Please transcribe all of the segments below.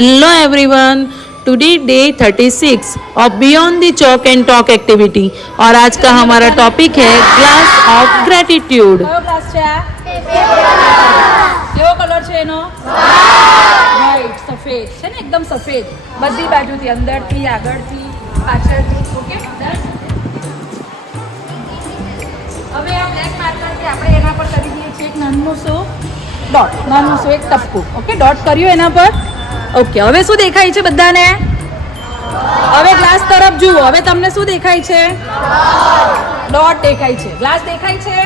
Hello everyone. Today day 36 of Beyond the Chalk and Talk activity और आज का हमारा टॉपिक है ग्लास ऑफ ग्रेटिट्यूड. કયો ક્લાસ છે આ? કેવો કલર છે એનો? વ્હાઈટ, સફેદ છે ને, એકદમ સફેદ, બધી બાજુથી, અંદરથી, આગળથી, પાછળથી. ઓકે, હવે આ બ્લેક માર્કરથી આપણે એના પર કરી દઈએ છીએ એક નાનું શું ડોટ, નાનું શું એક ટપકું. ઓકે, ડોટ કર્યું એના પર. ઓકે, હવે શું દેખાય છે બધાને? હવે ગ્લાસ તરફ જુઓ. હવે તમને શું દેખાય છે? ડોટ દેખાય છે. ગ્લાસ દેખાય છે?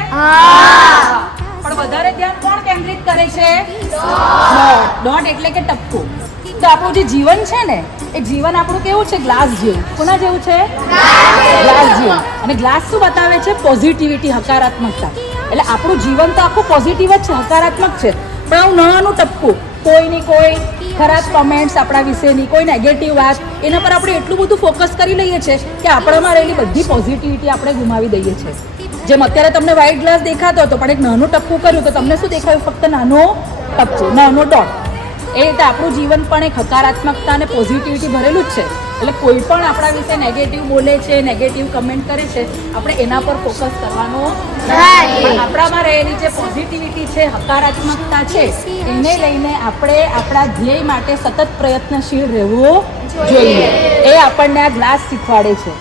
પણ વધારે ધ્યાન કોણ કેન્દ્રિત કરે છે? ડોટ એટલે કે ટપકું. તો આપણું જે જીવન છે ને, એ જીવન આપણું કેવું છે? ગ્લાસ જેવું. કોના જેવું છે? ગ્લાસ જેવું. અને ગ્લાસ શું બતાવે છે? પોઝિટિવિટી, હકારાત્મકતા. એટલે આપણું જીવન તો આખું પોઝિટિવ જ છે, હકારાત્મક છે. પણ આવું નાનું ટપકું, કોઈની કોઈ ખરાબ કોમેન્ટ્સ આપણા વિશેની, કોઈ નેગેટિવ વાત, એના પર આપણે એટલું બધું ફોકસ કરી લઈએ છીએ કે આપણામાં રહેલી બધી પોઝિટિવિટી આપણે ગુમાવી દઈએ છીએ. જેમ અત્યારે તમને વ્હાઈટ ગ્લાસ દેખાતો હતો, પણ એક નાનું ટપકું કર્યું તો તમને શું દેખાયું? ફક્ત નાનો ટપકું, નાનો ડોટ. એ રીતે આપણું જીવન પણ એક હકારાત્મકતા અને પોઝિટિવિટી ભરેલું જ છે. એટલે કોઈ પણ આપણા વિશે નેગેટિવ બોલે છે, નેગેટિવ કમેન્ટ કરે છે, આપણે એના પર ફોકસ કરવાનો નથી. આપણામાં રહેલી જે પોઝિટિવિટી છે, હકારાત્મકતા છે, એને લઈને આપણે આપણા ધ્યેય માટે સતત પ્રયત્નશીલ રહેવું જોઈએ. એ આપણને આ ગ્લાસ શીખવાડે છે.